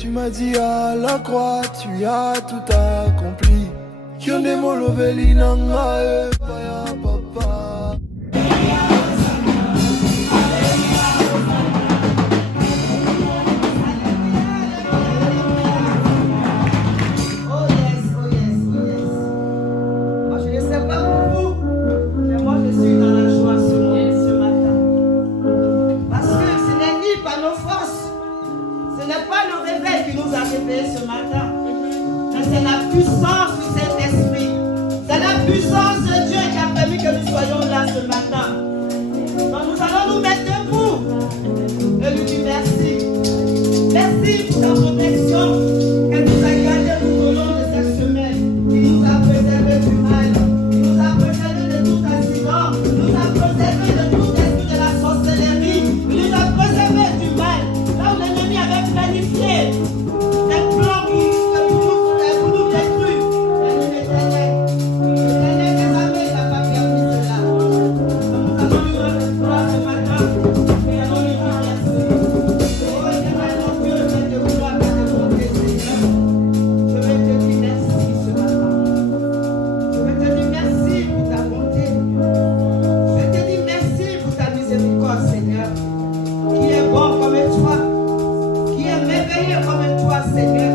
Tu m'as dit à la croix, tu as tout accompli. Yonde moloveli nanga paya papa. Oh yes, oh yes, oh yes. Moi je ne sais pas pour vous, mais moi je suis dans la joie ce matin. Parce que ce n'est ni par nos forces, ce n'est pas le réveil qui nous a réveillés ce matin, mais c'est la puissance du Saint-Esprit. C'est la puissance de Dieu qui a permis que nous soyons là ce matin. Donc nous allons nous mettre debout et lui dire merci. Merci pour ta protection qu'elle nous a gardés tout au long de cette semaine. Il nous a préservés du mal, il nous a préservés de tout accident, il nous a préservés de tout esprit de la sorcellerie, il nous a préservés du mal. Là où l'ennemi avait planifié des plans pour nous détruire, l'éternel des armées n'a pas permis cela. Nous allons lui rendre gloire ce matin et allons lui dire merci. Oh éternel mon Dieu, je vais te vouloir te demander Seigneur. Je vais te dire merci ce matin. Je vais te dire merci pour ta bonté. Je vais te dire merci pour ta miséricorde Seigneur. Qui est bon comme toi, qui est merveilleux comme toi Seigneur.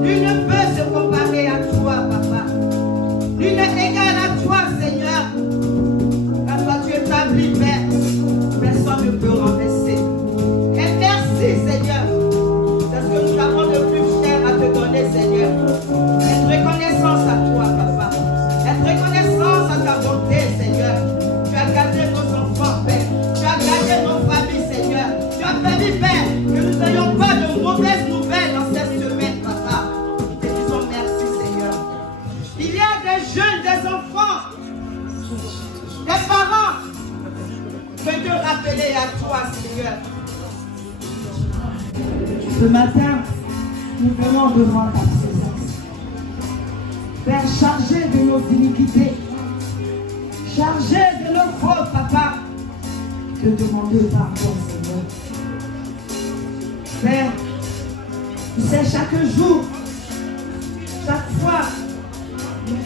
Nul ne peut se comparer à toi Papa. Nul n'est égal à toi Seigneur. Car toi tu établis Père. Personne ne peut renverser. Et merci Seigneur. C'est ce que nous avons de plus cher à te donner Seigneur. Être reconnaissance à toi Papa. Être reconnaissance à ta bonté Seigneur. Tu as gardé nos enfants Père. Tu as gardé nos familles Seigneur. Tu as permis Père que nous n'ayons pas de mauvaises nouvelles dans cette semaine Papa. Nous te disons merci Seigneur. Il y a des jeunes, des enfants, des parents qui veulent te rappeler à toi Seigneur. Ce matin, nous venons devant ta présence. Père, chargé de nos iniquités, chargé de nos fautes, Papa, te demander pardon, Seigneur. Père, tu sais, chaque jour, chaque fois, nous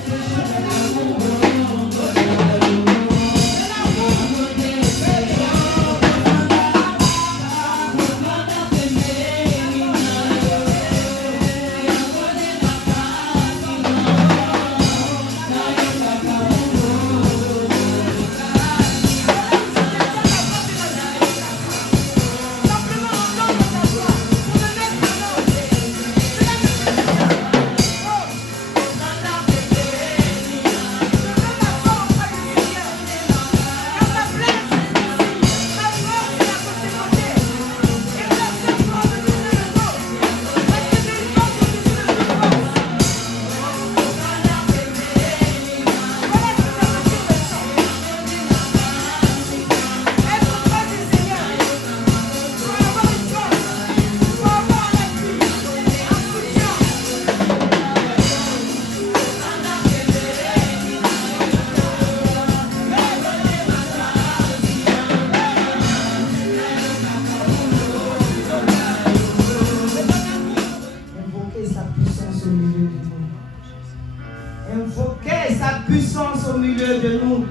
invoquer sa puissance au milieu de nous,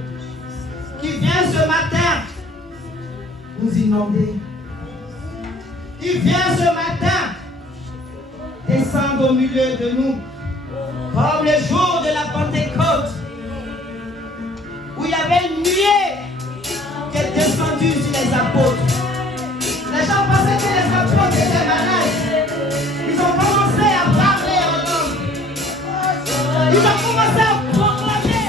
qui vient ce matin nous inonder, qui vient ce matin descendre au milieu de nous, comme le jour de la Pentecôte, où il y avait une nuée qui est descendue sur les apôtres. Les gens pensaient que les apôtres étaient malades. Ils ont commencé à parler en langue. Ils ont commencé à proclamer.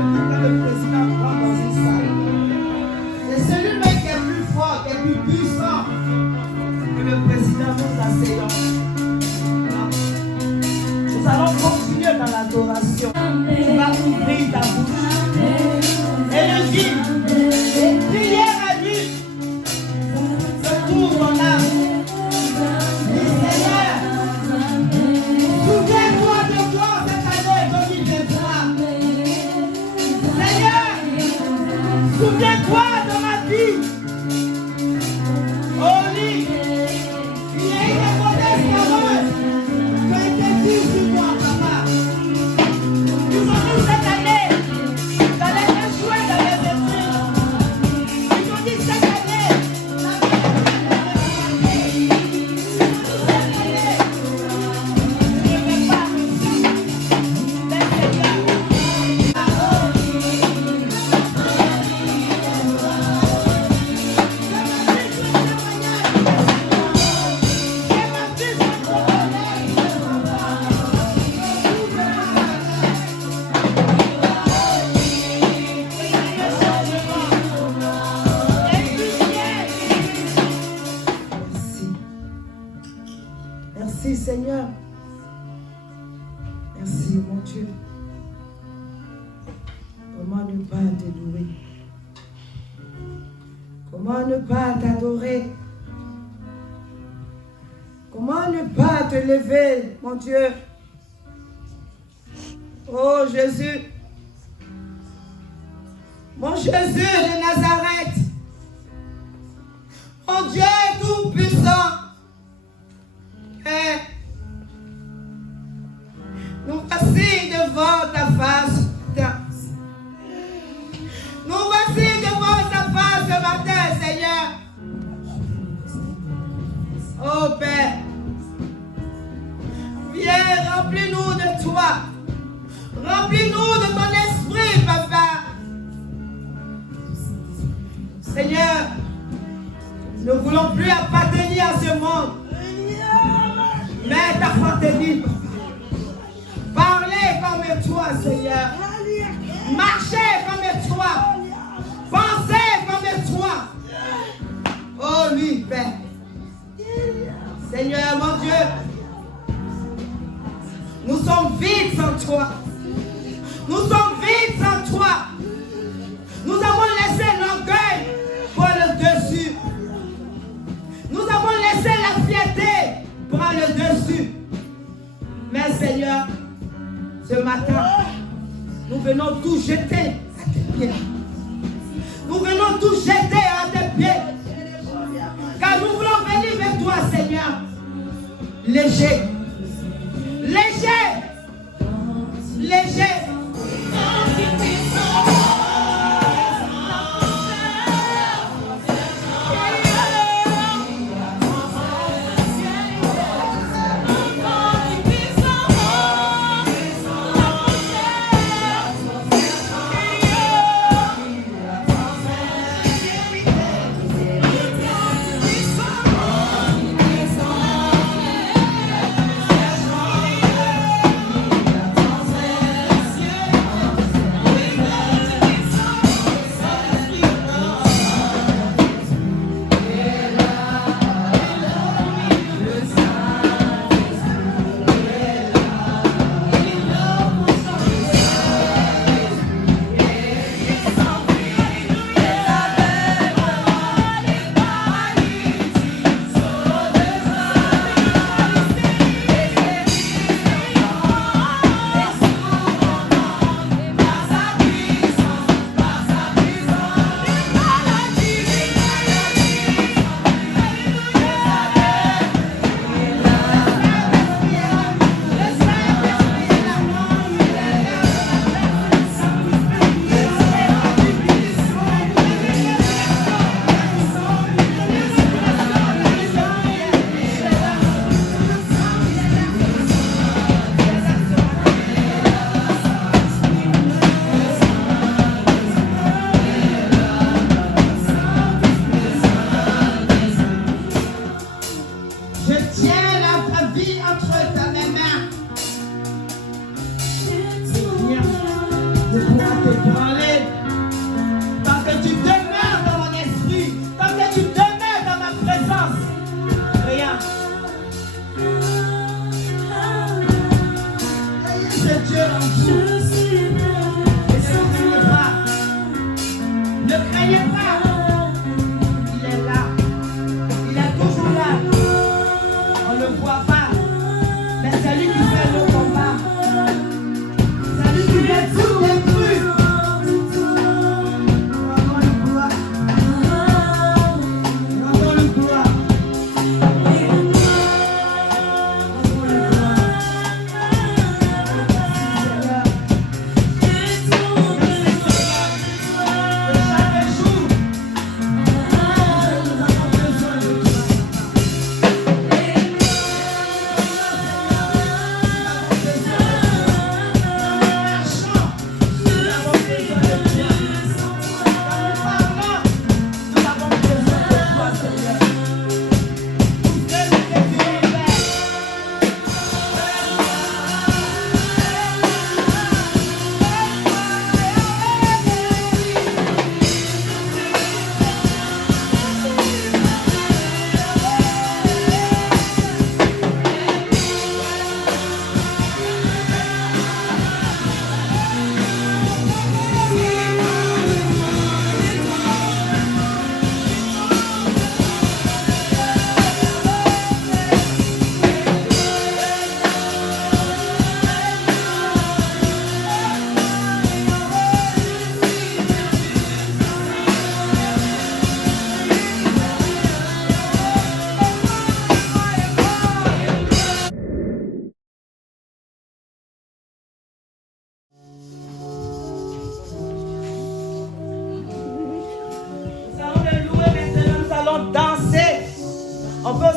vu quand le président prend dans une salle. C'est celui-même qui est plus fort, qui est plus puissant que le président nous asseyons. Nous allons continuer dans l'adoration. Tu vas ouvrir ta bouche et le dire. Prière à lui. Secours ton âme. Dis Seigneur, souviens-toi de toi cette année 2023. Seigneur, souviens-toi de ma vie. Oh oui, il y a une modeste parole qui a été dite sur moi, papa. Nous sommes dit cette année, j'allais échouer dans les études. Ils ont dit cette année, la vie est je ne vais pas réussir. Mais Seigneur, merci Seigneur. Merci mon Dieu. Comment ne pas te louer? Comment ne pas t'adorer? Comment ne pas te lever, mon Dieu? Oh Jésus. Mon Jésus de Nazareth. Mon Dieu tout-puissant. Nous voici devant ta face. Nous voici devant ta face ce matin, Seigneur. Oh Père, viens, remplis-nous de toi. Remplis-nous de ton esprit, Papa. Seigneur, nous ne voulons plus appartenir à ce monde, mais t'appartenir. Parler comme toi, Seigneur. Marcher comme toi. Penser comme toi. Oh oui, Père. Seigneur, mon Dieu, nous sommes vides sans toi. Nous sommes vides sans toi. Nous avons laissé l'orgueil prendre le dessus. Nous avons laissé la fierté prendre le dessus. Mais Seigneur, ce matin, nous venons tout jeter à tes pieds. Nous venons tout jeter à tes pieds. Car nous voulons venir vers toi, Seigneur. Léger. Léger. Léger.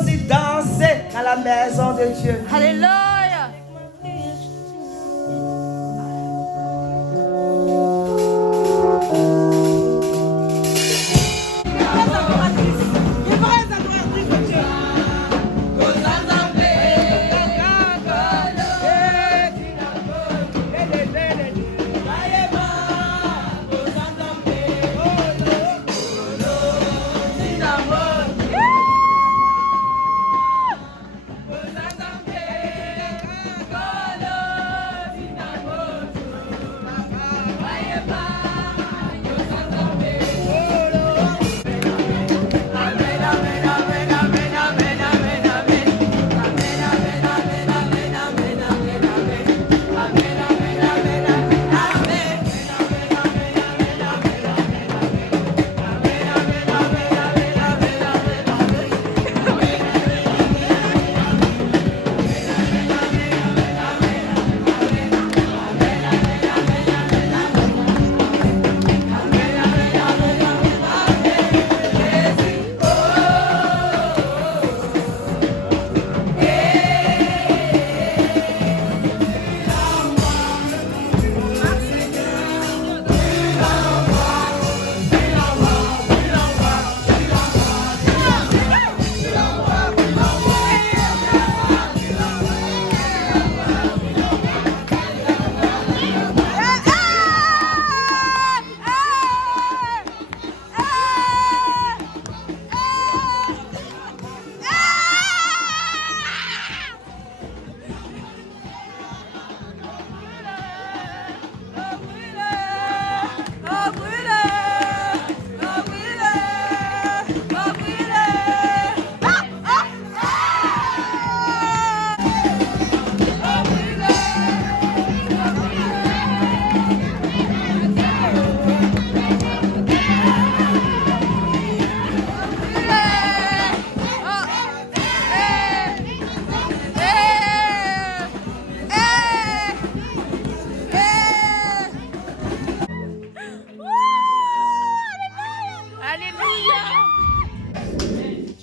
aussi danser dans la maison de Dieu. Alléluia.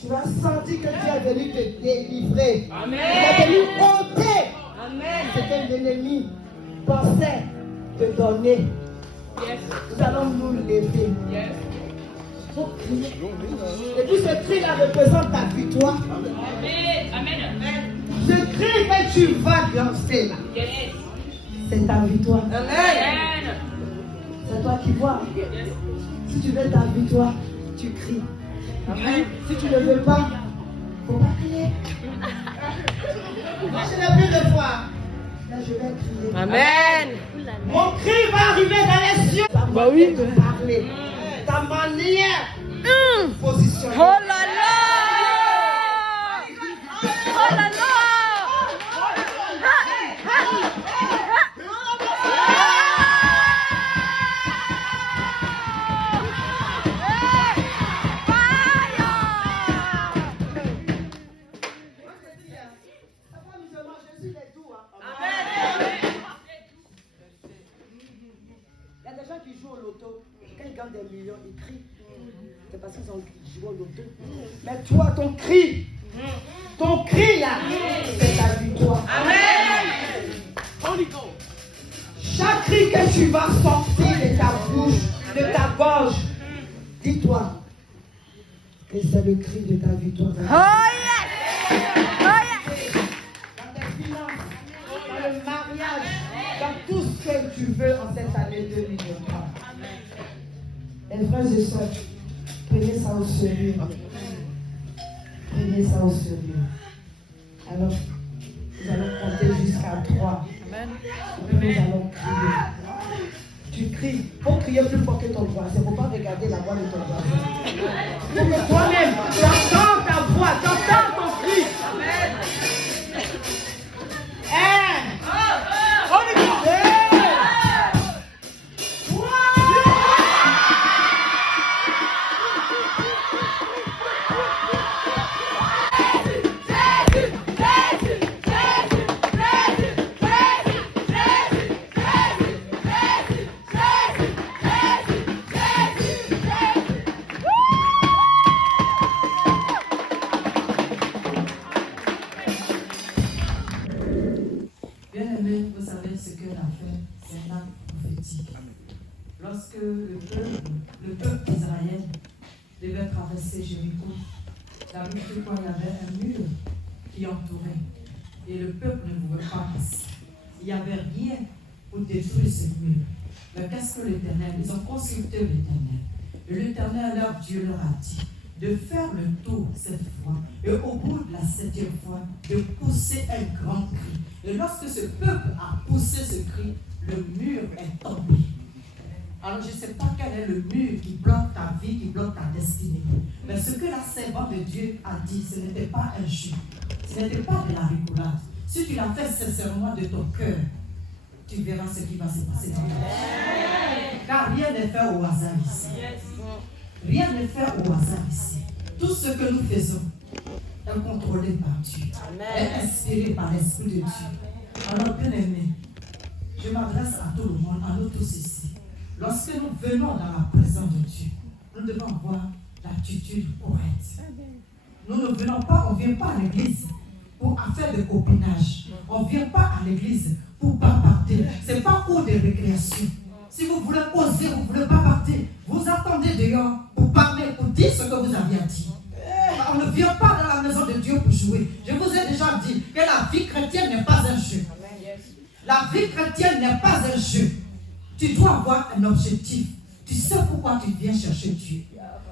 Tu as senti que Dieu est venu te délivrer. Amen. Il est venu ôter ce que l'ennemi pensait te donner. Yes. Nous allons nous lever. Yes. Il faut crier. Et puis ce cri-là représente ta victoire. Amen. Amen. Ce cri que tu vas danser là, yes, c'est ta victoire. Amen. C'est toi qui vois. Yes. Si tu veux ta victoire, tu cries. Amen. Si tu ne veux pas, il ne faut pas crier. Moi, je n'ai plus de foi. Là, je vais crier. Amen. Mon cri va arriver dans les cieux. Bah oui. Parler. Ta manière de positionner. Oh là là! Oh là là! Il y a des gens qui jouent au loto, quand ils gagnent des millions, ils crient. C'est parce qu'ils ont joué au loto. Mais toi, ton cri là, c'est ta victoire. Amen. Chaque cri que tu vas sortir de ta bouche, de ta gorge, dis-toi que c'est le cri de ta victoire. Oh yes! Oh yes! Dans tes finances, dans le mariage, dans tout ce que tu veux en cette année 2023. Mes frères et sœurs, prenez ça au sérieux. Prenez ça au sérieux. Alors, nous allons compter jusqu'à 3. Et nous allons crier. Tu cries. Il faut crier plus fort que ton voisin. Il ne faut pas regarder la voix de ton voisin. Il faut que toi-même, tu entends ta voix, tu entends ton cri. Amen. dit. Lorsque le peuple d'Israël devait traverser Jéricho, la Bible dit qu'il y avait un mur qui entourait. Et le peuple ne pouvait pas passer. Il n'y avait rien pour détruire ce mur. Mais qu'est-ce que l'Éternel? Ils ont consulté l'Éternel. Et l'Éternel, leur Dieu, leur a dit de faire le tour cette fois. Et au bout de la 7e fois, de pousser un grand cri. Et lorsque ce peuple a poussé ce cri, le mur est tombé. Alors je ne sais pas quel est le mur qui bloque ta vie, qui bloque ta destinée. Mais ce que la servante de Dieu a dit, ce n'était pas un jeu. Ce n'était pas de la rigolade. Si tu l'as fait sincèrement de ton cœur, tu verras ce qui va se passer dans ta vie. Car rien n'est fait au hasard ici. Rien n'est fait au hasard ici. Tout ce que nous faisons est contrôlé par Dieu. Est inspiré par l'Esprit de Dieu. Alors, bien aimé, je m'adresse à tout le monde, à nous tous ici. Lorsque nous venons dans la présence de Dieu, nous devons avoir l'attitude correcte. Nous ne venons pas, on ne vient pas à l'église pour affaire de copinage. On ne vient pas à l'église pour bavarder. Ce n'est pas pour des récréations. Si vous voulez causer, vous ne voulez pas bavarder, vous attendez dehors pour parler, pour dire ce que vous aviez dit. On ne vient pas dans la maison de Dieu pour jouer. Je vous ai déjà dit que la vie chrétienne n'est pas un jeu. La vie chrétienne n'est pas un jeu. Tu dois avoir un objectif. Tu sais pourquoi tu viens chercher Dieu.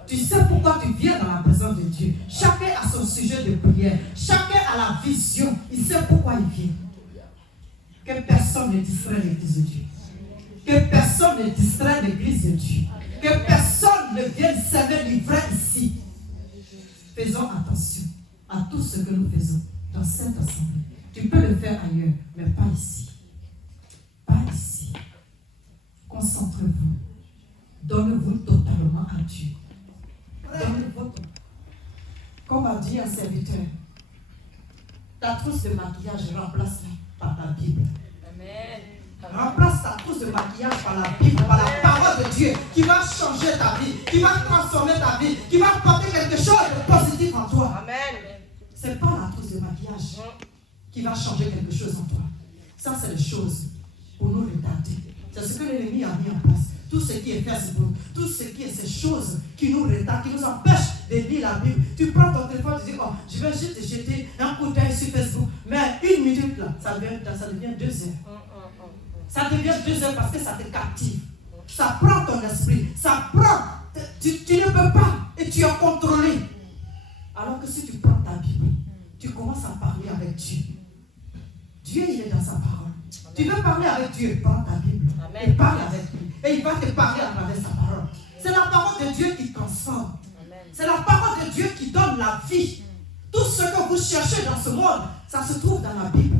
Tu sais pourquoi tu viens dans la présence de Dieu. Chacun a son sujet de prière. Chacun a la vision. Il sait pourquoi il vient. Que personne ne distrait l'église de Dieu. Que personne ne distrait l'église de Dieu. Que personne ne vienne servir l'ivraie ici. Faisons attention à tout ce que nous faisons dans cette assemblée. Tu peux le faire ailleurs, mais pas ici. Pas ici. Concentrez-vous. Donnez-vous totalement à Dieu. Donnez-vous. Comme a dit un serviteur, ta trousse de maquillage, remplace-la par ta Bible. Amen. Remplace ta trousse de maquillage par la Bible, par la parole de Dieu qui va changer ta vie, qui va transformer ta vie, qui va apporter quelque chose de positif en toi. Amen. Ce n'est pas la trousse de maquillage qui va changer quelque chose en toi. Ça, c'est les choses pour nous retarder. C'est ce que l'ennemi a mis en place. Tout ce qui est Facebook, tout ce qui est ces choses qui nous retardent, qui nous empêchent de lire la Bible. Tu prends ton téléphone, tu dis, oh, je vais juste jeter un coup d'œil sur Facebook. Mais une minute là, ça devient 2 heures. Ça devient 2 heures parce que ça te captive. Ça prend ton esprit. Ça prend. Tu ne peux pas. Et tu es contrôlé. Alors que si tu prends ta Bible, tu commences à parler avec Dieu. Dieu, il est dans sa parole. Tu veux parler avec Dieu, prends ta Bible. Amen. Et parle avec lui. Et il va te parler à travers sa parole. C'est la parole de Dieu qui transforme. C'est la parole de Dieu qui donne la vie. Tout ce que vous cherchez dans ce monde, ça se trouve dans la Bible.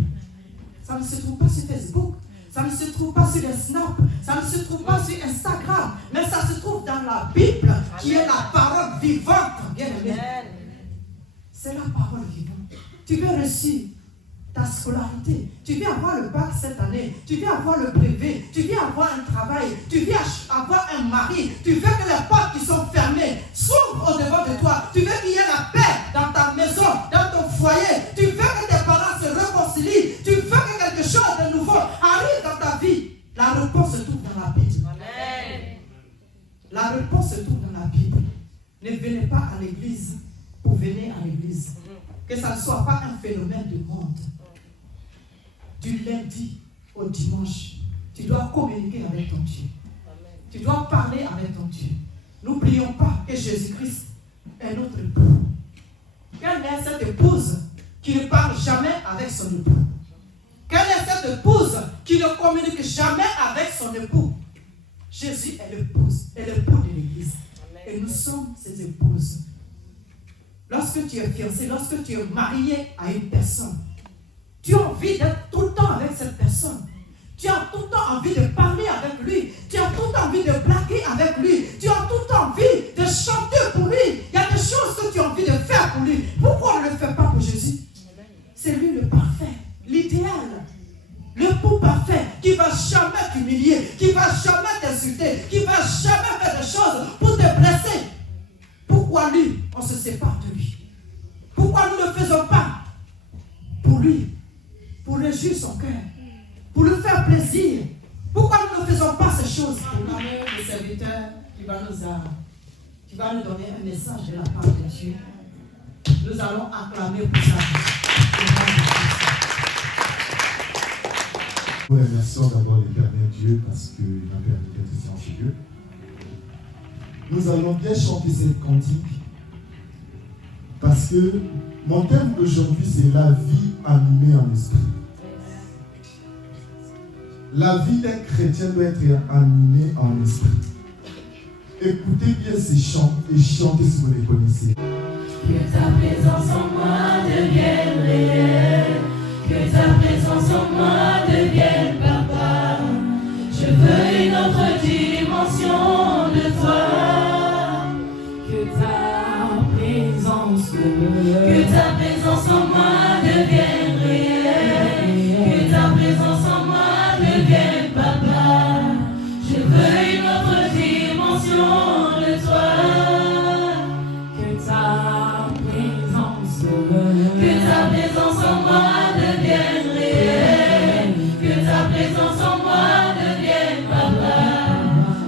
Ça ne se trouve pas sur Facebook. Ça ne se trouve pas sur les snaps. Ça ne se trouve pas sur Instagram. Mais ça se trouve dans la Bible, qui est la parole vivante. Bien aimé. C'est la parole vivante. Tu veux réussir ta scolarité. Tu viens avoir le bac cette année. Tu viens avoir le brevet. Tu viens avoir un travail. Tu viens avoir un mari. Tu veux que les portes qui sont fermées s'ouvrent au-devant de toi. Tu veux qu'il y ait la paix dans ta maison, dans ton foyer. Tu veux que tes parents se réconcilient. Tu veux que quelque chose de nouveau arrive dans ta vie. La réponse se trouve dans la Bible. Amen. La réponse se trouve dans la Bible. Ne venez pas à l'église pour venir à l'église. Que ça ne soit pas un phénomène de monde. Du lundi au dimanche, tu dois communiquer avec ton Dieu. Tu dois parler avec ton Dieu. N'oublions pas que Jésus-Christ est notre époux. Quelle est cette épouse qui ne parle jamais avec son époux? Quelle est cette épouse qui ne communique jamais avec son époux? Jésus est l'épouse, est l'époux de l'Église. Et nous sommes ses épouses. Lorsque tu es fiancé, lorsque tu es marié à une personne, tu as envie d'être tout le temps avec cette personne. Tu as tout le temps envie de parler avec lui. Tu as tout le temps envie de blaguer avec lui. Tu as tout le temps envie de chanter pour lui. Il y a des choses que tu as envie de faire pour lui. Pourquoi on ne le fait pas pour Jésus? C'est lui le parfait, l'idéal. L'époux parfait qui ne va jamais t'humilier, qui ne va jamais t'insulter, qui ne va jamais faire des choses pour te blesser. Pourquoi lui, on se sépare de lui? Pourquoi nous ne faisons pas pour lui, pour réjouir son cœur, pour lui faire plaisir? Pourquoi nous ne faisons pas ces frère qui va nous donner un message de la part de Dieu. Nous allons acclamer pour ça. Nous remercions d'abord l'éternel Dieu parce qu'il m'a permis d'être ici en ce lieu. Nous allons bien chanter cette cantique parce que mon thème aujourd'hui c'est la vie animée en esprit. La vie d'un chrétien doit être animée en esprit. Écoutez bien ces chants et chantez si vous les connaissez. Que ta présence en moi devienne réelle. Que ta présence en moi devienne papa. Je veux une autre dimension de toi. Que ta présence en moi devienne réelle. Que ta présence en moi devienne papa. Je veux une autre dimension de toi. Que ta présence en moi devienne réelle. Que ta présence en moi devienne papa.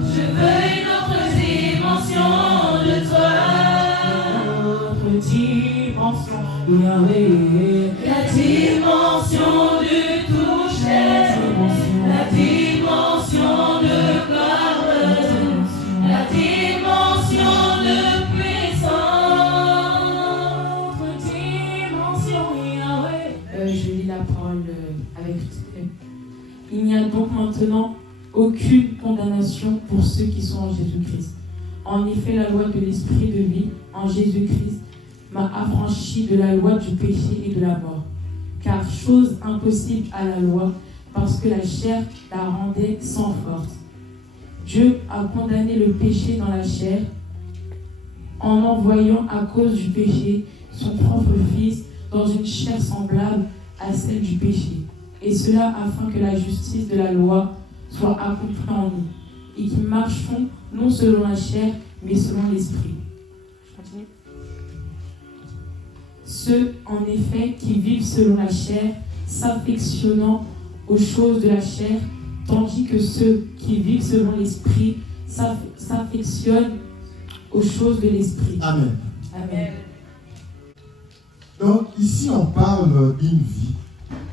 Je veux une autre dimension de toi. Autre dimension, Yahweh. La dimension du toucher. La dimension de gloire. La dimension de puissance. Autre dimension, Yahweh. Je lis la parole avec il n'y a donc maintenant aucune condamnation pour ceux qui sont en Jésus-Christ. En effet, la loi de l'esprit de vie en Jésus-Christ m'a affranchi de la loi du péché et de la mort. Car chose impossible à la loi, parce que la chair la rendait sans force. Dieu a condamné le péché dans la chair en envoyant à cause du péché son propre Fils dans une chair semblable à celle du péché. Et cela afin que la justice de la loi soit accomplie en nous, et qui marchons non selon la chair, mais selon l'esprit. Je continue. Ceux, en effet, qui vivent selon la chair, s'affectionnant aux choses de la chair, tandis que ceux qui vivent selon l'esprit s'affectionnent aux choses de l'esprit. Amen. Amen. Donc ici on parle d'une vie,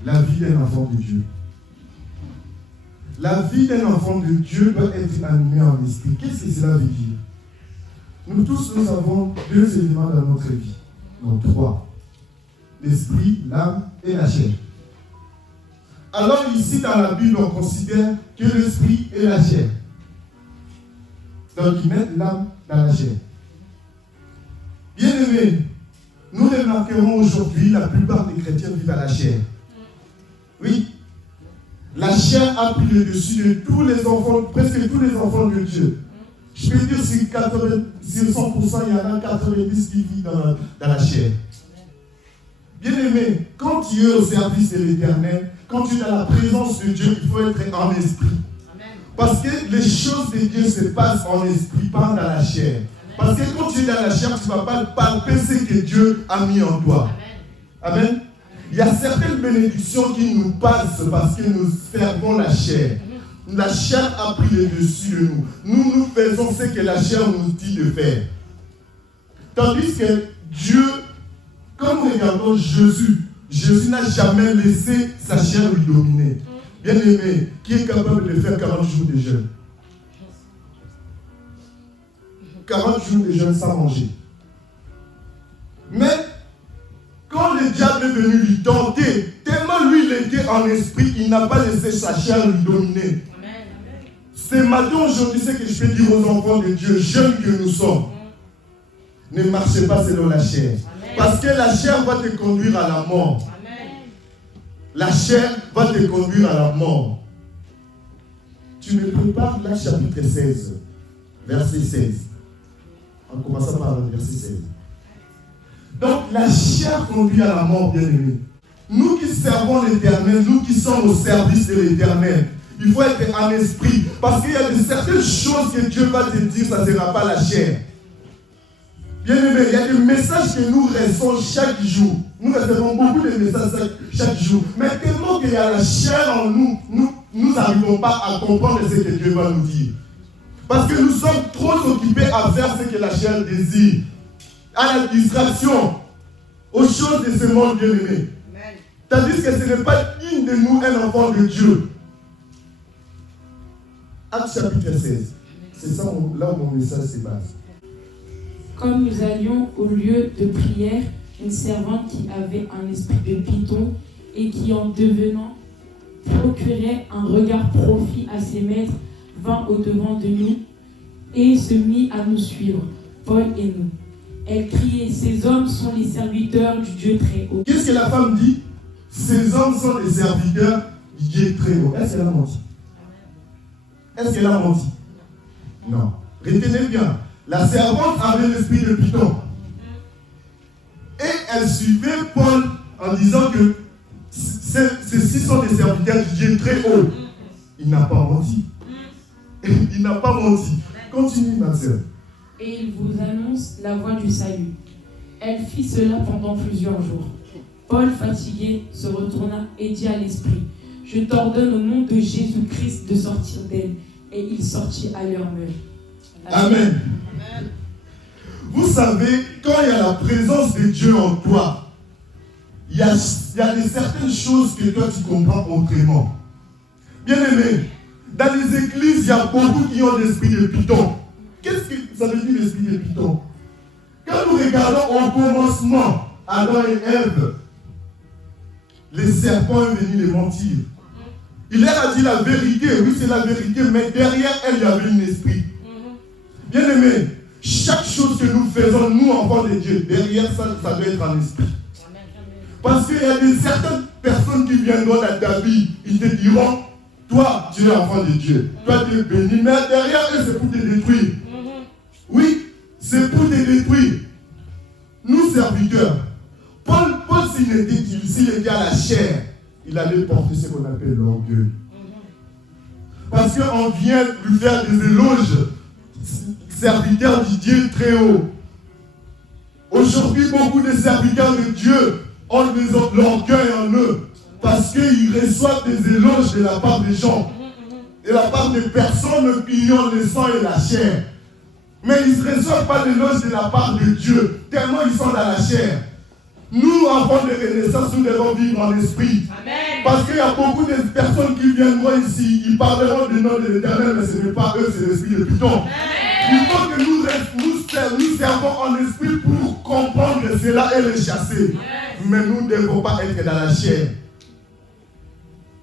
la vie d'un enfant de Dieu. La vie d'un enfant de Dieu doit être animée en esprit. Qu'est-ce que cela veut dire? Nous tous, nous avons deux éléments dans notre vie. Non, trois. L'esprit, l'âme et la chair. Alors ici dans la Bible, on considère que l'esprit et la chair. Donc ils mettent l'âme dans la chair. Bien aimé, nous remarquerons aujourd'hui la plupart des chrétiens vivent à la chair. Oui. La chair a pris le dessus de tous les enfants, presque tous les enfants de Dieu. Je peux dire sur 100%, il y en a 90 qui vivent dans la chair. Bien aimé, quand tu es au service de l'Éternel, quand tu es dans la présence de Dieu, il faut être en esprit. Parce que les choses de Dieu se passent en esprit, pas dans la chair. Parce que quand tu es dans la chair, tu ne vas pas palper ce que Dieu a mis en toi. Amen. Il y a certaines bénédictions qui nous passent parce que nous servons la chair. La chair a pris le dessus de nous. Nous faisons ce que la chair nous dit de faire. Tandis que Dieu, comme nous regardons Jésus, Jésus n'a jamais laissé sa chair lui dominer. Bien aimé, qui est capable de faire 40 jours de jeûne? 40 jours de jeûne sans manger. Mais quand le diable est venu lui tenter, tellement lui il était en esprit, il n'a pas laissé sa chair lui dominer. Ce matin, aujourd'hui, c'est que je peux dire aux enfants de Dieu, jeunes que nous sommes, ne marchez pas selon la chair. Amen. Parce que la chair va te conduire à la mort. Amen. La chair va te conduire à la mort. Tu me prépares là, chapitre 16, verset 16. En commençant par le verset 16. Donc la chair conduit à la mort, bien aimé. Nous qui servons l'Éternel, nous qui sommes au service de l'Éternel, il faut être en esprit. Parce qu'il y a certaines choses que Dieu va te dire, ça ne sera pas la chair. Bien aimé, il y a des messages que nous recevons chaque jour. Nous recevons beaucoup de messages chaque jour. Mais tellement qu'il y a la chair en nous, nous n'arrivons pas à comprendre ce que Dieu va nous dire. Parce que nous sommes trop occupés à faire ce que la chair désire, à la distraction, aux choses de ce monde bien-aimé. Tandis que ce n'est pas digne de nous un enfant de Dieu. Acte chapitre 16. C'est ça là où mon message se base. Comme nous allions au lieu de prière, une servante qui avait un esprit de python et qui, en devenant, procurait un regard profit à ses maîtres, vint au-devant de nous et se mit à nous suivre, Paul et nous. Elle criait, ces hommes sont les serviteurs du Dieu très haut. Qu'est-ce que la femme dit? Ces hommes sont les serviteurs du Dieu très haut. Est-ce qu'elle a menti? Est-ce qu'elle a menti? Non. Retenez bien, la servante avait l'esprit de python. Et elle suivait Paul en disant que ceux-ci sont des serviteurs du Dieu très haut. Il n'a pas menti. Il n'a pas menti. Continue, ma sœur. Et il vous annonce la voie du salut. Elle fit cela pendant plusieurs jours. Paul, fatigué, se retourna et dit à l'esprit, je t'ordonne au nom de Jésus-Christ de sortir d'elle. Et il sortit à leur meurtre. Amen. Vous savez, quand il y a la présence de Dieu en toi, il y a certaines choses que toi tu comprends autrement. Bien aimé, dans les églises, il y a beaucoup qui ont l'esprit de python. Qu'est-ce que ça veut dire l'esprit de python? Quand nous regardons au commencement, Adam et Ève, les serpents sont venus les mentir. Il leur a dit la vérité, oui c'est la vérité, mais derrière elle, il y avait un esprit. Bien aimé, chaque chose que nous faisons, nous enfants de Dieu, derrière ça, ça doit être un esprit. Parce qu'il y a certaines personnes qui viendront dans ta vie, ils te diront, toi, tu es enfant de Dieu, toi tu es béni, mais derrière eux, c'est pour te détruire. Oui, c'est pour te détruire. Nous, serviteurs, Paul s'il était à la chair, il allait porter ce qu'on appelle l'orgueil. Parce qu'on vient lui faire des éloges, serviteurs du Dieu très haut. Aujourd'hui, beaucoup de serviteurs de Dieu ont l'orgueil en eux. Parce qu'ils reçoivent des éloges de la part des gens. De la part des personnes qui ont le sang et la chair. Mais ils ne reçoivent pas d'éloges de la part de Dieu. Tellement ils sont dans la chair. Nous, enfants de Renaissance, nous devons vivre en esprit. Amen. Parce qu'il y a beaucoup de personnes qui viendront ici, ils parleront du nom de l'Éternel, mais ce n'est pas eux, c'est l'esprit de Python. Il faut que nous servons en esprit pour comprendre cela et le chasser. Amen. Mais nous ne devons pas être dans la chair.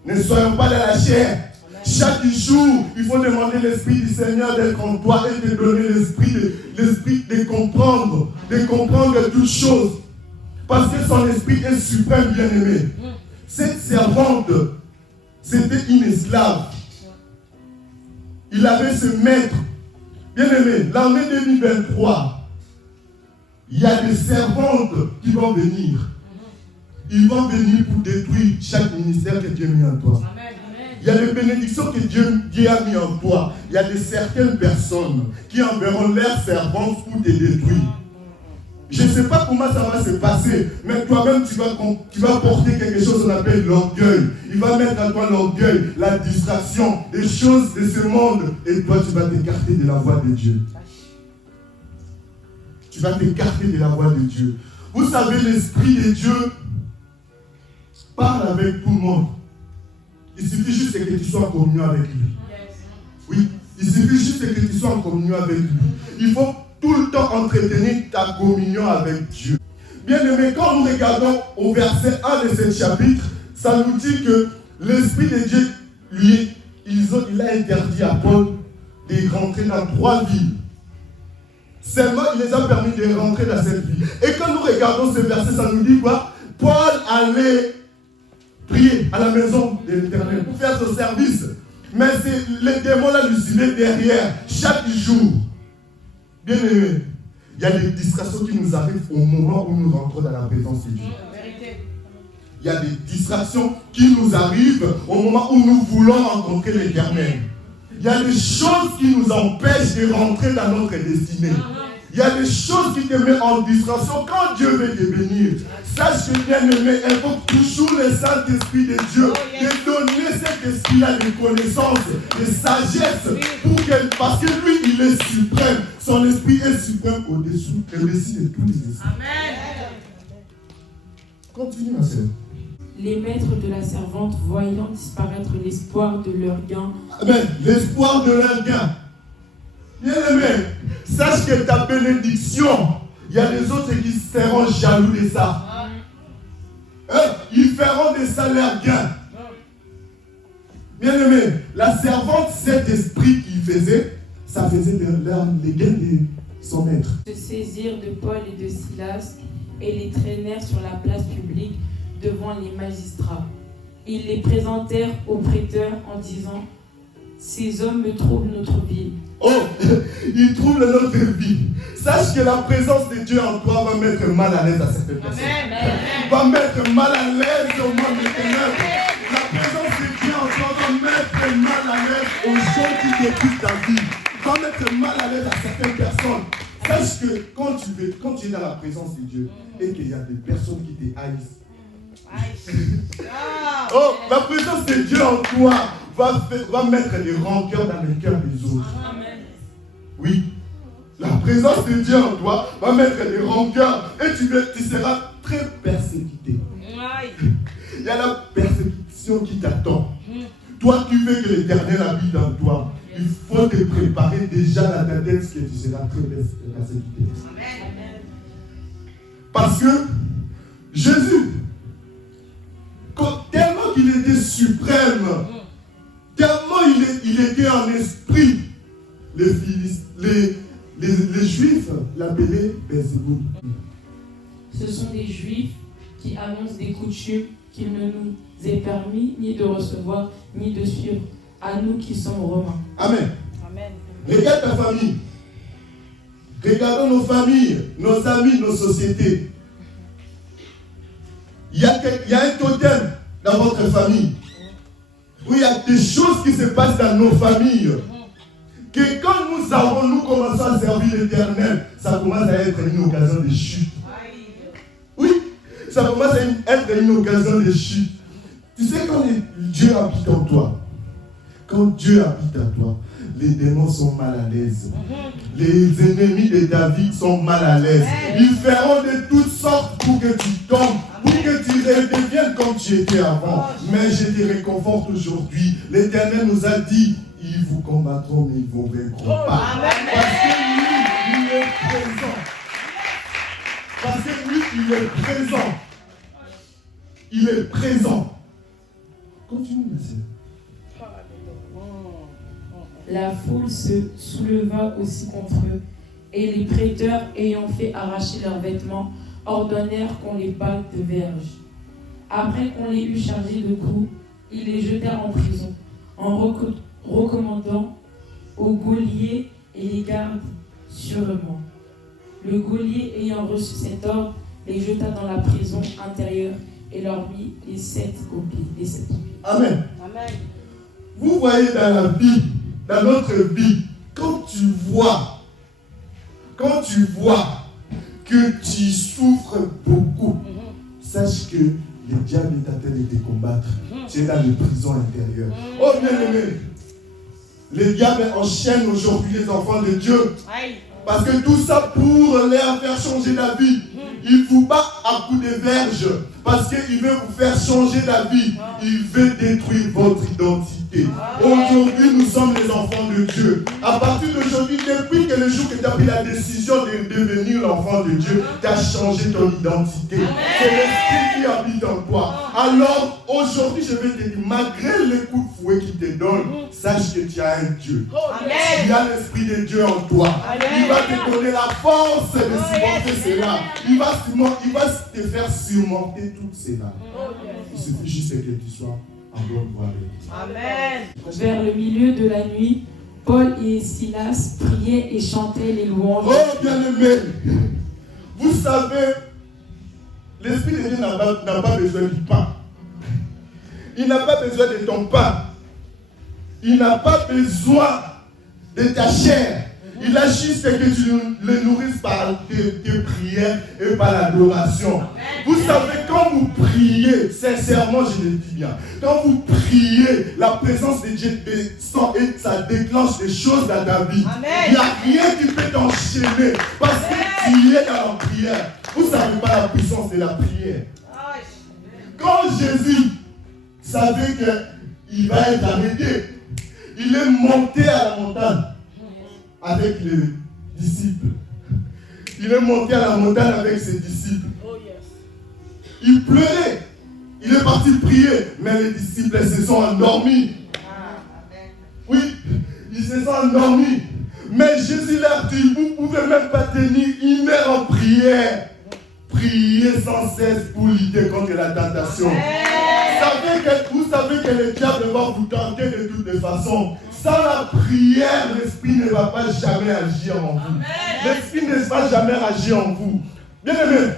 Ne soyons pas dans la chair. Chaque jour, il faut demander l'Esprit du Seigneur d'être en toi et de donner l'esprit de comprendre toutes choses. Parce que son esprit est suprême, bien-aimé. Cette servante, c'était une esclave. Il avait ce maître. Bien-aimé, l'année 2023, il y a des servantes qui vont venir. Ils vont venir pour détruire chaque ministère que Dieu a mis en toi. Il y a des bénédictions que Dieu a mis en toi. Il y a certaines personnes qui enverront leurs servantes pour te détruire. Je ne sais pas comment ça va se passer, mais toi-même tu vas porter quelque chose qu'on appelle l'orgueil. Il va mettre à toi l'orgueil, la distraction, les choses de ce monde. Et toi tu vas t'écarter de la voie de Dieu. Tu vas t'écarter de la voie de Dieu. Vous savez, l'Esprit de Dieu parle avec tout le monde. Il suffit juste que tu sois en communion avec lui. Oui, il suffit juste que tu sois en communion avec lui. Il faut tout le temps entretenir ta communion avec Dieu. Bien aimé, quand nous regardons au verset 1 de ce chapitre, ça nous dit que l'Esprit de Dieu, lui, il a interdit à Paul de rentrer dans 3 villes. Seulement, il les a permis de rentrer dans cette ville. Et quand nous regardons ce verset, ça nous dit quoi? Paul allait prier à la maison de l'Éternel pour faire son service. Mais les démons là lui suivaient derrière chaque jour. Bien aimé, il y a des distractions qui nous arrivent au moment où nous rentrons dans la présence de Dieu. Il y a des distractions qui nous arrivent au moment où nous voulons rencontrer l'Éternel. Il y a des choses qui nous empêchent de rentrer dans notre destinée. Il y a des choses qui te mettent en distraction quand Dieu veut te bénir. Sache que bien aimé, invoque toujours le Saint-Esprit de Dieu, de donner cet esprit-là de connaissance, de sagesse, parce que lui, est suprême. Son esprit est suprême au-dessus de tous les esprits. Amen. Continue, ma sœur. Les maîtres de la servante, voyant disparaître l'espoir de leur gain, Amen. L'espoir de leur gain. Bien-aimé, sache que ta bénédiction, il y a des autres qui seront jaloux de ça. Ils feront de ça leur gain. Bien-aimé, la servante, cet esprit qu'il faisait, ça faisait les gains de son maître. se saisirent de Paul et de Silas et les traînèrent sur la place publique devant les magistrats. Ils les présentèrent aux prêteurs en disant « Ces hommes me troublent notre vie. » Oh, ils troublent notre vie. Sache que la présence de Dieu en toi va mettre mal à l'aise à certaines personnes. Va mettre mal à l'aise au monde des ténèbres. La présence de Dieu en toi va mettre mal à l'aise aux gens qui détruisent ta vie. Va mettre mal à l'aise à certaines personnes. Sache que quand tu es dans la présence de Dieu et qu'il y a des personnes qui te haïssent, oh, la présence de Dieu en toi va mettre des rancœurs dans le cœur des autres. Oui, la présence de Dieu en toi va mettre des rancœurs et tu seras très persécuté. Il y a la persécution qui t'attend. Toi, tu veux que l'Éternel habite en toi. Il faut te préparer déjà dans ta tête que tu seras très persécuté. Parce que Jésus, tellement qu'il était suprême, tellement il était en esprit, les Juifs l'appelaient Belzéboul. Ce sont des Juifs qui annoncent des coutumes qu'il ne nous est permis ni de recevoir ni de suivre, à nous qui sommes romains. Amen. Regarde ta famille. Regardons nos familles, nos amis, nos sociétés. Il y a un totem dans votre famille. Où il y a des choses qui se passent dans nos familles. Que quand nous commençons à servir l'Éternel, ça commence à être une occasion de chute. Oui, ça commence à être une occasion de chute. Tu sais, quand Dieu habite en toi, quand Dieu habite en toi, les démons sont mal à l'aise. Les ennemis de David sont mal à l'aise. Ils feront de toutes sortes pour que tu tombes, pour que tu redeviennes comme tu étais avant. Mais je te réconforte aujourd'hui. L'Éternel nous a dit, ils vous combattront, mais ils ne vous vaincront pas. Parce que lui, il est présent. Parce que lui, il est présent. Il est présent. Continue, monsieur. La foule se souleva aussi contre eux, et les prêteurs, ayant fait arracher leurs vêtements, ordonnèrent qu'on les batte de verges. Après qu'on les eut chargés de coups, ils les jetèrent en prison, en recommandant aux geôliers et les gardes sûrement. Le geôlier, ayant reçu cet ordre, les jeta dans la prison intérieure et leur mit les 7 copies. Amen. Vous voyez dans la vie, dans notre vie, quand tu vois que tu souffres beaucoup, sache que le diable est en train de te combattre. Tu es dans les prisons intérieures. Oh bien-aimé, le diable enchaîne aujourd'hui les enfants de Dieu. Parce que tout ça pour leur faire changer la vie. Il vous bat à coups de verge. Parce qu'il veut vous faire changer la vie. Il veut détruire votre identité. Aujourd'hui, nous sommes les enfants de Dieu. À partir d'aujourd'hui, depuis que le jour que tu as pris la décision de devenir l'enfant de Dieu, tu as changé ton identité. C'est l'esprit qui habite en toi. Alors, aujourd'hui, je vais te dire, malgré les coups de fouet qu'il te donne, sache que tu as un Dieu. Tu as l'esprit de Dieu en toi. Il va te donner la force de supporter cela. Il va te faire surmonter tout cela. Il suffit juste que tu sois en bonne voie. Amen. Vers le milieu de la nuit, Paul et Silas priaient et chantaient les louanges. Oh bien-aimé, vous savez, l'Esprit de Dieu n'a pas besoin du pain. Il n'a pas besoin de ton pain. Il n'a pas besoin de ta chair. Il Il a juste que tu le nourrisses par tes prières et par l'adoration. Vous savez, quand vous priez, sincèrement, je le dis bien, quand vous priez, la présence de Dieu descend et ça déclenche des choses dans ta vie. Il n'y a rien qui peut t'enchaîner parce que tu es dans la prière. Vous ne savez pas la puissance de la prière. Quand Jésus savait qu'il va être arrêté, il est monté à la montagne avec les disciples. Il est monté à la montagne avec ses disciples. Il pleurait. Il est parti prier, mais les disciples se sont endormis. Oui, ils se sont endormis. Mais Jésus leur dit, vous ne pouvez même pas tenir une heure en prière. Priez sans cesse pour lutter contre la tentation. Vous savez que le diable va vous tenter de toutes les façons. Sans la prière, l'esprit ne va pas jamais agir en vous. L'esprit ne va jamais agir en vous. Bien aimé,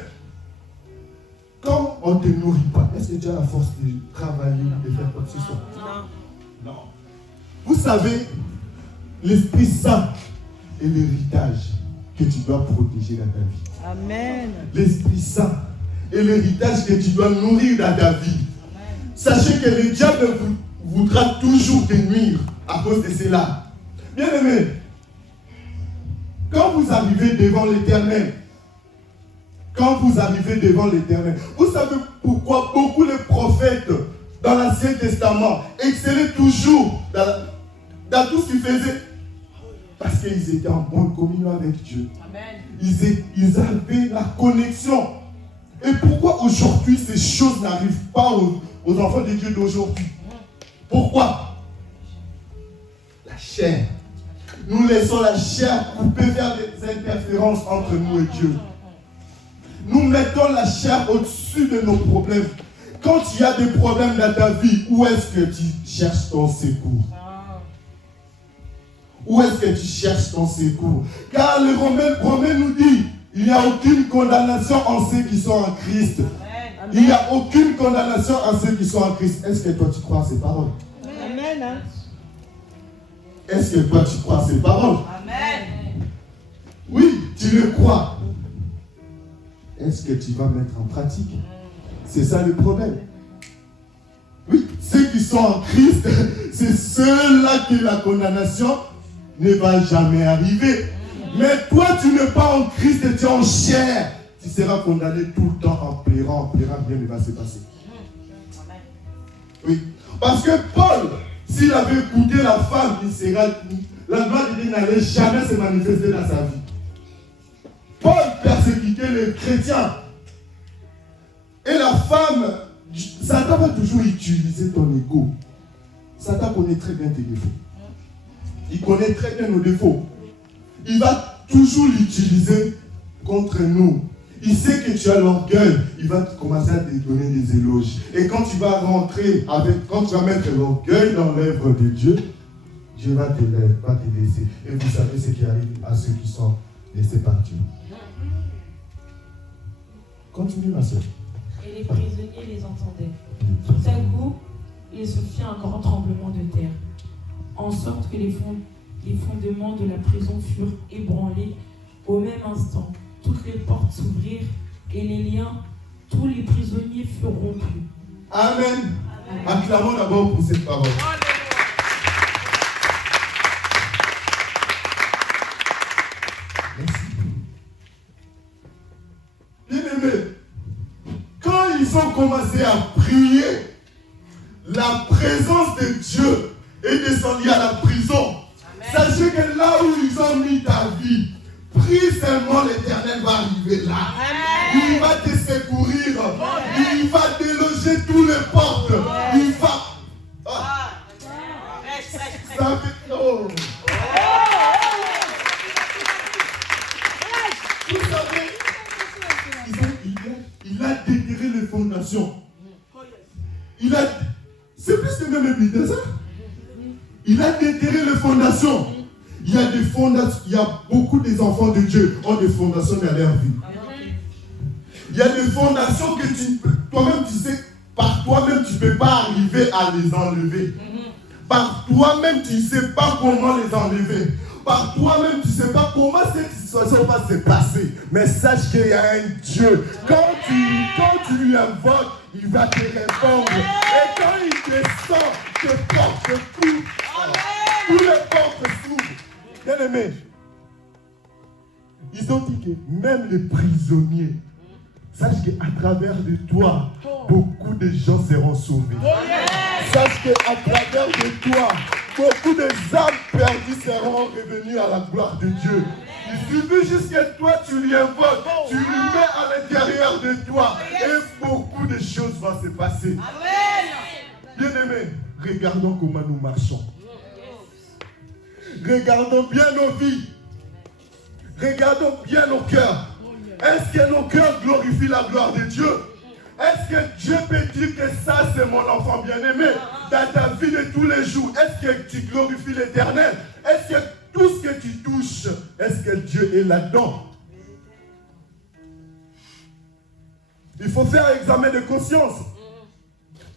quand on ne te nourrit pas, est-ce que tu as la force de travailler, de faire quoi que ce soit? Non. Vous savez, l'Esprit Saint est l'héritage que tu dois protéger dans ta vie. Amen. L'Esprit Saint est l'héritage que tu dois nourrir dans ta vie. Sachez que le diable voudra toujours te nuire à cause de cela. Bien aimé, quand vous arrivez devant l'Éternel, vous savez pourquoi beaucoup de prophètes dans l'Ancien Testament excellaient toujours dans tout ce qu'ils faisaient? Parce qu'ils étaient en bonne communion avec Dieu. Amen. Ils avaient la connexion. Et pourquoi aujourd'hui ces choses n'arrivent pas aux enfants de Dieu d'aujourd'hui? Pourquoi? La chair. Nous laissons la chair couper vers des interférences entre nous et Dieu. Nous mettons la chair au-dessus de nos problèmes. Quand il y a des problèmes dans ta vie, où est-ce que tu cherches ton secours? Où est-ce que tu cherches ton secours? Car le Romain nous dit, il n'y a aucune condamnation en ceux qui sont en Christ. Amen. Il n'y a aucune condamnation en ceux qui sont en Christ. Est-ce que toi tu crois à ces paroles? Amen. Est-ce que toi tu crois à ces paroles? Amen. Oui, tu le crois. Est-ce que tu vas mettre en pratique? C'est ça le problème. Oui, ceux qui sont en Christ, c'est ceux-là que la condamnation ne va jamais arriver. Mais toi, tu n'es pas en Christ et tu es en chair. Tu seras condamné tout le temps en pleurant, rien ne va se passer. Oui, parce que Paul, s'il avait écouté la femme, la gloire de Dieu n'allait jamais se manifester dans sa vie. Paul persécutait les chrétiens. Et la femme, Satan va toujours utiliser ton ego. Satan connaît très bien tes défauts. Il connaît très bien nos défauts. Il va toujours l'utiliser contre nous. Il sait que tu as l'orgueil. Il va commencer à te donner des éloges. Et quand tu vas rentrer quand tu vas mettre l'orgueil dans l'œuvre de Dieu, Dieu va te laisser. Et vous savez ce qui arrive à ceux qui sont laissés par Dieu. Continue, ma soeur. Et les prisonniers les entendaient. Tout à coup, il se fit un grand tremblement de terre, en sorte que les fondements de la prison furent ébranlés. Au même instant, toutes les portes s'ouvrirent et les liens, tous les prisonniers furent rompus. Amen. Acclamons d'abord pour cette parole. Merci. Bien-aimés, quand ils ont commencé à prier, la présence de Dieu est descendue à la prison. Amen. Sachez que là où ils ont mis ta vie, prie seulement, l'Éternel va arriver là. Amen. Il va te secourir. Amen. Il va déloger toutes les portes. Amen. Il va... Ça fait... Oh. Vous savez, il a déterré les fondations. C'est plus que même évident ça. Il a déterré les fondations. Il y a des fondations, il y a beaucoup des enfants de Dieu ont des fondations dans leur vie. Il y a des fondations que toi-même tu sais, par toi-même tu ne peux pas arriver à les enlever. Par toi-même tu ne sais pas comment les enlever. Par toi-même tu ne sais pas comment cette situation va se passer. Mais sache qu'il y a un Dieu. Quand tu lui invoques, il va te répondre. Et quand il descend, tes portes s'ouvrent. Tous les portes s'ouvrent. Bien aimé, ils ont dit que même les prisonniers, sache qu'à travers de toi, beaucoup de gens seront sauvés. Sache qu'à travers de toi, beaucoup de âmes perdues seront revenues à la gloire de Dieu. Il suffit juste que toi tu lui invoques, tu lui mets à l'intérieur de toi et beaucoup de choses vont se passer. Bien aimé, regardons comment nous marchons. Regardons bien nos vies. Regardons bien nos cœurs. Est-ce que nos cœurs glorifient la gloire de Dieu? Est-ce que Dieu peut dire que ça c'est mon enfant bien-aimé dans ta vie de tous les jours? Est-ce que tu glorifies l'Éternel? Est-ce que tout ce que tu touches, est-ce que Dieu est là-dedans? Il faut faire un examen de conscience.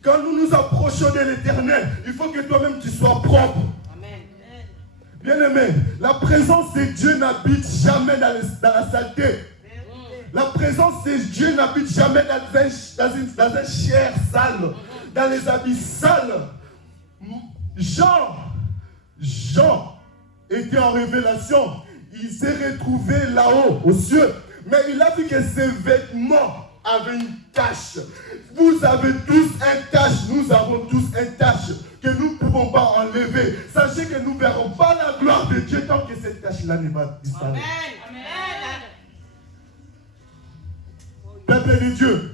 Quand nous nous approchons de l'Éternel, il faut que toi-même tu sois propre. Bien-aimé, la présence de Dieu n'habite jamais dans la saleté. La présence de Dieu n'habite jamais dans un chair sale, dans les habits sales. Jean était en révélation. Il s'est retrouvé là-haut, aux cieux. Mais il a vu que ses vêtements avaient une tache. Vous avez tous un tache, nous avons tous un tache que nous ne pouvons pas enlever. Sachez que nous ne verrons pas la gloire de Dieu tant que cette tache-là n'est pas disparaître. Peuple de Dieu,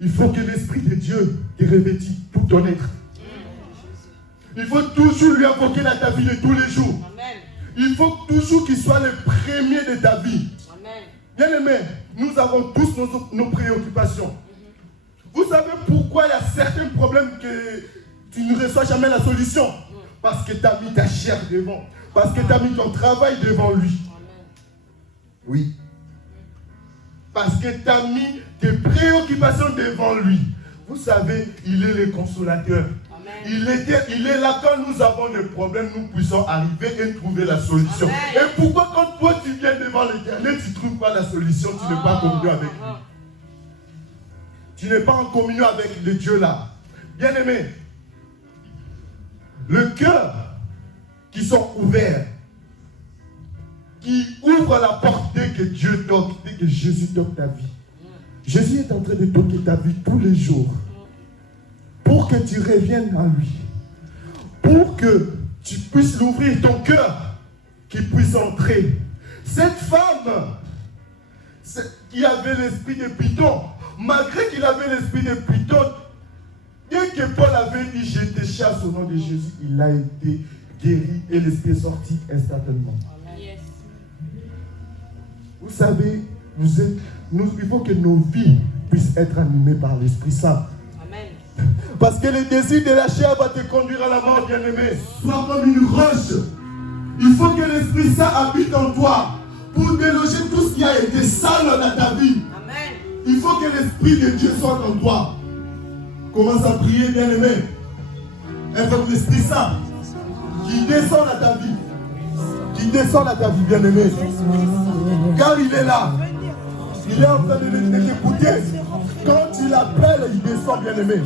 il faut que l'Esprit de Dieu te revêtisse tout ton être. Il faut toujours lui invoquer dans ta vie de tous les jours. Il faut toujours qu'il soit le premier de ta vie. Bien aimé, nous avons tous nos préoccupations. Vous savez pourquoi il y a certains problèmes que tu ne reçois jamais la solution? Parce que tu as mis ta chair devant. Parce que tu as mis ton travail devant lui. Oui. Parce que tu as mis tes préoccupations devant lui. Vous savez, il est le consolateur. Il est là quand nous avons des problèmes, nous puissions arriver et trouver la solution. Amen. Et pourquoi quand toi tu viens devant l'Éternel, tu ne trouves pas la solution, tu n'es pas en communion avec lui. Tu n'es pas en communion avec le Dieu là. Bien aimé, le cœur qui sont ouverts, qui ouvre la porte dès que Dieu toque, dès que Jésus toque ta vie. Jésus est en train de toquer ta vie tous les jours. Pour que tu reviennes à lui. Pour que tu puisses l'ouvrir ton cœur, qu'il puisse entrer. Cette femme qui avait l'esprit de Python, malgré qu'il avait l'esprit de Python, dès que Paul avait dit je te chasse au nom de Jésus, il a été guéri et l'esprit est sorti instantanément. Yes. Vous savez, il faut que nos vies puissent être animées par l'Esprit Saint. Parce que le désir de la chair va te conduire à la mort, bien-aimé. Sois comme une roche. Il faut que l'Esprit Saint habite en toi pour déloger tout ce qui a été sale dans ta vie. Amen. Il faut que l'Esprit de Dieu soit en toi. Commence à prier, bien-aimé. Invoque l'Esprit Saint qui descend dans ta vie. Qui descend dans ta vie, bien-aimé. Car il est là. Il est en train de t'écouter. Quand tu l'appelles, il descend, bien-aimé.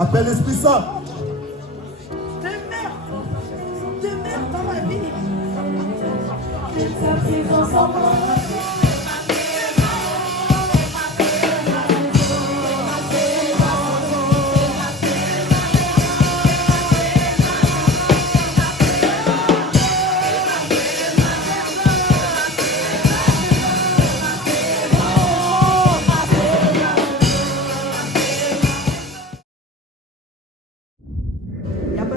Appelle l'Esprit Saint. Demeure dans ma vie. Que ta présence en moi.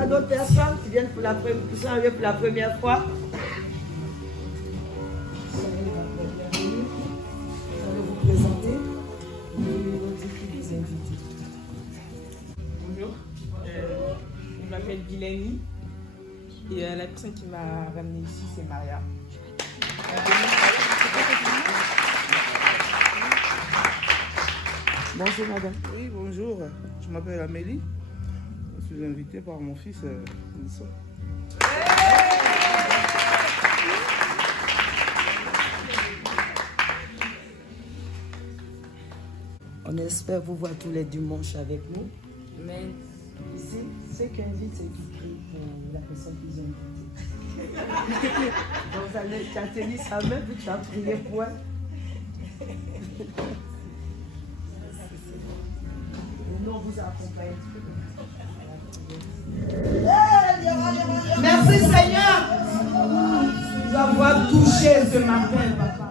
D'autres personnes qui viennent qui sont arrivées pour la première fois. Je vais vous présenter les invités. Bonjour, je m'appelle Bileni et la personne qui m'a ramenée ici c'est Maria. Bonjour madame. Oui, bonjour. Je m'appelle Amélie. Je suis invitée par mon fils Nisson. j'espère vous voir tous les dimanches avec nous. Mais ici, ceux qui invitent, c'est qui prient pour la personne qu'ils ont invitée. Donc, tu as tenu sa main, puis tu as prié pour elle. Nous, on vous accompagne. Merci Seigneur d'avoir touché ce matin, papa.